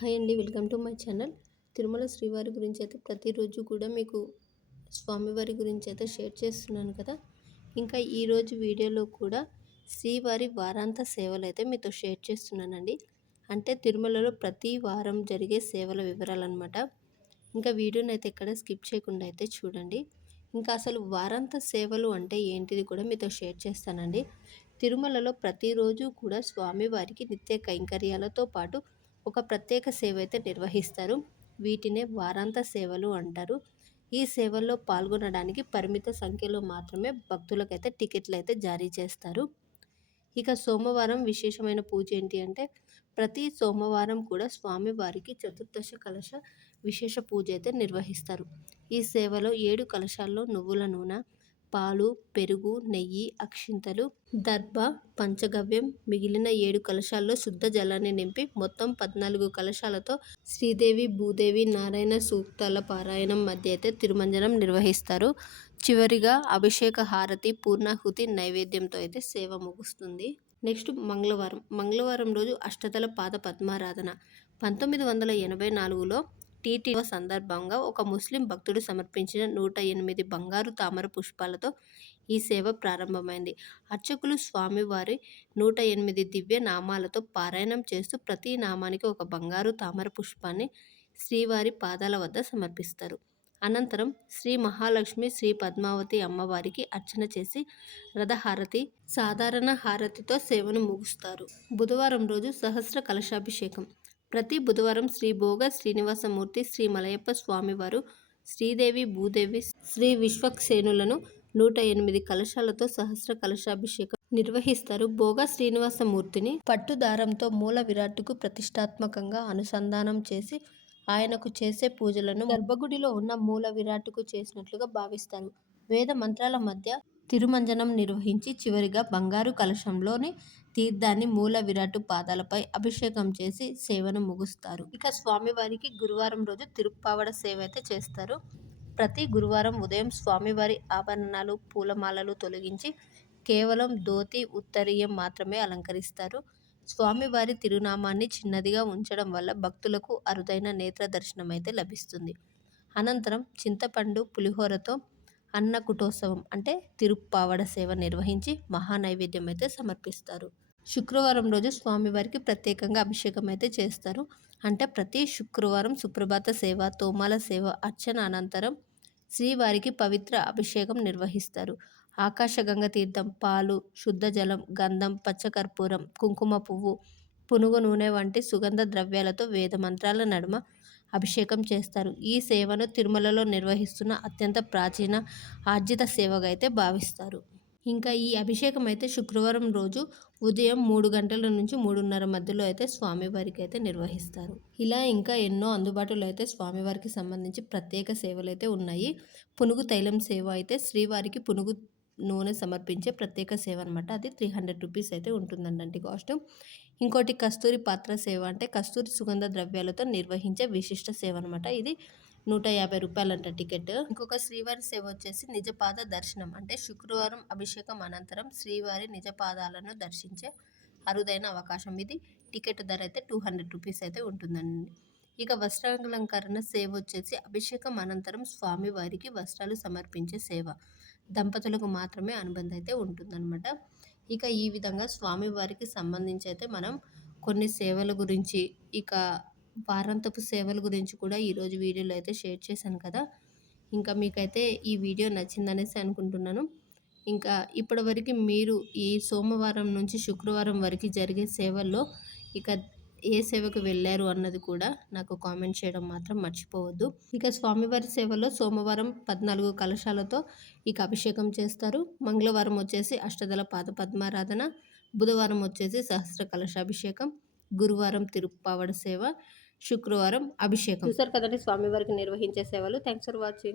Hi అండి. Welcome to my channel. Tirumala శ్రీవారి గురించి అయితే ప్రతిరోజు కూడా మీకు స్వామివారి గురించి అయితే షేర్ చేస్తున్నాను కదా. ఇంకా ఈరోజు వీడియోలో కూడా శ్రీవారి వారాంత సేవలు అయితే మీతో షేర్ చేస్తున్నానండి. అంటే తిరుమలలో ప్రతి వారం జరిగే సేవల వివరాలన్నమాట. ఇంకా వీడియోని అయితే ఎక్కడ స్కిప్ చేయకుండా అయితే చూడండి. ఇంకా అసలు వారాంత సేవలు అంటే ఏంటిది కూడా మీతో షేర్ చేస్తానండి. తిరుమలలో ప్రతిరోజు కూడా స్వామివారికి నిత్య కైంకర్యాలతో పాటు ఒక ప్రత్యేక సేవ అయితే నిర్వహిస్తారు. వీటినే వారాంత సేవలు అంటారు. ఈ సేవల్లో పాల్గొనడానికి పరిమిత సంఖ్యలో మాత్రమే భక్తులకైతే టికెట్లు అయితే జారీ చేస్తారు. ఇక సోమవారం విశేషమైన పూజ ఏంటి అంటే ప్రతి సోమవారం కూడా స్వామివారికి చతుర్దశ కలశ విశేష పూజ అయితే నిర్వహిస్తారు. ఈ సేవలో 7 కలశాల్లో నువ్వుల నూనె, పాలు, పెరుగు, నెయ్యి, అక్షింతలు, దర్భ, పంచగవ్యం, మిగిలిన 7 కలశాల్లో శుద్ధ జలాన్ని నింపి మొత్తం 14 కలశాలతో శ్రీదేవి, భూదేవి, నారాయణ సూక్తాల పారాయణం మధ్య అయితే తిరుమంజనం నిర్వహిస్తారు. చివరిగా అభిషేక హారతి, పూర్ణాహుతి నైవేద్యంతో అయితే సేవ ముగుస్తుంది. నెక్స్ట్ మంగళవారం రోజు అష్టదళ పాద పద్మారాధన. 1984లో టీటీ సందర్భంగా ఒక ముస్లిం భక్తుడు సమర్పించిన 108 బంగారు తామర పుష్పాలతో ఈ సేవ ప్రారంభమైంది. అర్చకులు స్వామివారి 108 దివ్య నామాలతో పారాయణం చేస్తూ ప్రతి నామానికి ఒక బంగారు తామర పుష్పాన్ని శ్రీవారి పాదాల వద్ద సమర్పిస్తారు. అనంతరం శ్రీ మహాలక్ష్మి, శ్రీ పద్మావతి అమ్మవారికి అర్చన చేసి రథహారతి, సాధారణ హారతితో సేవను ముగుస్తారు. బుధవారం రోజు సహస్ర కలశాభిషేకం. ప్రతి బుధవారం శ్రీ భోగ శ్రీనివాసమూర్తి, శ్రీ మలయప్ప స్వామివారు, శ్రీదేవి, భూదేవి, శ్రీ విశ్వక్సేనులను 108 కలశాలతో సహస్ర కలశాభిషేకం నిర్వహిస్తారు. భోగ శ్రీనివాసమూర్తిని పట్టుదారంతో మూల విరాట్టుకు ప్రతిష్టాత్మకంగా అనుసంధానం చేసి ఆయనకు చేసే పూజలను గర్భగుడిలో ఉన్న మూల విరాట్టుకు చేసినట్లుగా భావిస్తారు. వేద మంత్రాల మధ్య తిరుమంజనం నిర్వహించి చివరిగా బంగారు కలశంలోని తీర్థాన్ని మూల విరాట్టు పాదాలపై అభిషేకం చేసి సేవను ముగుస్తారు. ఇక స్వామివారికి గురువారం రోజు తిరుప్పావడ సేవ అయితే చేస్తారు. ప్రతి గురువారం ఉదయం స్వామివారి ఆభరణాలు, పూలమాలలు తొలగించి కేవలం ధోతి, ఉత్తరీయం మాత్రమే అలంకరిస్తారు. స్వామివారి తిరునామాన్ని చిన్నదిగా ఉంచడం వల్ల భక్తులకు అరుదైన నేత్ర దర్శనం అయితే లభిస్తుంది. అనంతరం చింతపండు, పులిహోరతో అన్నకూటోత్సవం అంటే తిరుప్పావడ సేవ నిర్వహించి మహానైవేద్యం అయితే సమర్పిస్తారు. శుక్రవారం రోజు స్వామివారికి ప్రత్యేకంగా అభిషేకం అయితే చేస్తారు. అంటే ప్రతి శుక్రవారం సుప్రభాత సేవ, తోమాల సేవ, అర్చన అనంతరం శ్రీవారికి పవిత్ర అభిషేకం నిర్వహిస్తారు. ఆకాశగంగ తీర్థం, పాలు, శుద్ధ జలం, గంధం, పచ్చకర్పూరం, కుంకుమ పువ్వు, పునుగు నూనె వంటి సుగంధ ద్రవ్యాలతో వేద మంత్రాల నడుమ అభిషేకం చేస్తారు. ఈ సేవను తిరుమలలో నిర్వహిస్తున్న అత్యంత ప్రాచీన ఆర్జిత సేవగా అయితే భావిస్తారు. ఇంకా ఈ అభిషేకం అయితే శుక్రవారం రోజు ఉదయం 3 గంటల నుంచి 3:30 మధ్యలో అయితే స్వామివారికి అయితే నిర్వహిస్తారు. ఇలా ఇంకా ఎన్నో అందుబాటులో అయితే స్వామివారికి సంబంధించి ప్రత్యేక సేవలు అయితే ఉన్నాయి. పునుగు తైలం సేవ అయితే శ్రీవారికి పునుగు నూనె సమర్పించే ప్రత్యేక సేవ అనమాట. అది 300 రూపీస్ అయితే ఉంటుందండి కాస్ట్. ఇంకోటి కస్తూరి పాత్ర సేవ అంటే కస్తూరి సుగంధ ద్రవ్యాలతో నిర్వహించే విశిష్ట సేవ అనమాట. ఇది 150 రూపాయలంట టికెట్. ఇంకొక శ్రీవారి సేవ వచ్చేసి నిజపాద దర్శనం అంటే శుక్రవారం అభిషేకం అనంతరం శ్రీవారి నిజపాదాలను దర్శించే అరుదైన అవకాశం. ఇది టికెట్ ధర అయితే 200 రూపీస్ అయితే ఉంటుందండి. ఇక వస్త్రాలంకరణ సేవ వచ్చేసి అభిషేకం అనంతరం స్వామివారికి వస్త్రాలు సమర్పించే సేవ. దంపతులకు మాత్రమే అనుబంధం అయితే ఉంటుందన్నమాట. ఇక ఈ విధంగా స్వామివారికి సంబంధించి అయితే మనం కొన్ని సేవల గురించి, ఇక వారాంతపు సేవల గురించి కూడా ఈరోజు వీడియోలో అయితే షేర్ చేశాను కదా. ఇంకా మీకైతే ఈ వీడియో నచ్చిందనేసి అనుకుంటున్నాను. ఇంకా ఇప్పటివరకు మీరు ఈ సోమవారం నుంచి శుక్రవారం వరకు జరిగే సేవల్లో ఇక ఏ సేవకు వెళ్ళారు అన్నది కూడా నాకు కామెంట్ చేయడం మాత్రం మర్చిపోవద్దు. ఇక స్వామివారి సేవలో సోమవారం 14 కలశాలతో ఇక అభిషేకం చేస్తారు. మంగళవారం వచ్చేసి అష్టదళ పాద పద్మారాధన, బుధవారం వచ్చేసి సహస్ర కలశాభిషేకం, గురువారం తిరుప్పావడ సేవ, శుక్రవారం అభిషేకం. చూసారు కదండి స్వామివారికి నిర్వహించే సేవలు. Thanks for watching.